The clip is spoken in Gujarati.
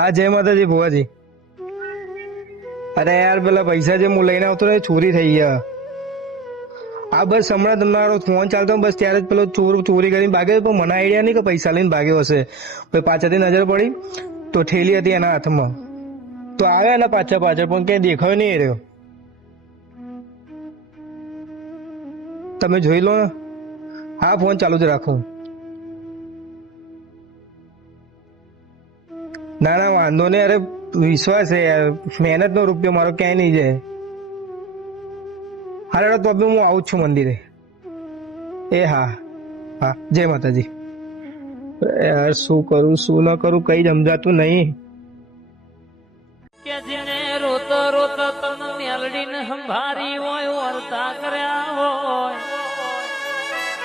હા, જય માતાજી ભુવાજી. અરે યાર, પેલા પૈસા જે હું લઈને આવતો ને એ ચોરી થઈ ગયા. હા, બસ હમણાં તમારો ફોન ચાલતો બસ ત્યારે જ પેલો ચોરી કરીને ભાગ્યો, પણ મને આઈડિયા નહીં કે પૈસા લઈને ભાગ્યો હશે. પછી પાછળથી નજર પડી તો ઠેલી હતી એના હાથમાં. તો આવ્યા એના પાછળ પણ ક્યાંય દેખાયો નહીં એ રહ્યો. તમે જોઈ લો ને. હા, ફોન ચાલુ જ રાખો. ના ના, વાંધો નહીં. અરે વિશ્વાસ છે યાર, મહેનતનો રૂપિયો મારો ક્યાંય નહીં જાય. હા, તો બી હું આવું જ છું મંદિરે. એ હા હા, જય માતાજી. યાર, શું કરું શું ન કરું કઈ સમજાતું નહીં. કે જેને રોતો રોતો તન મેલડીને સંભારી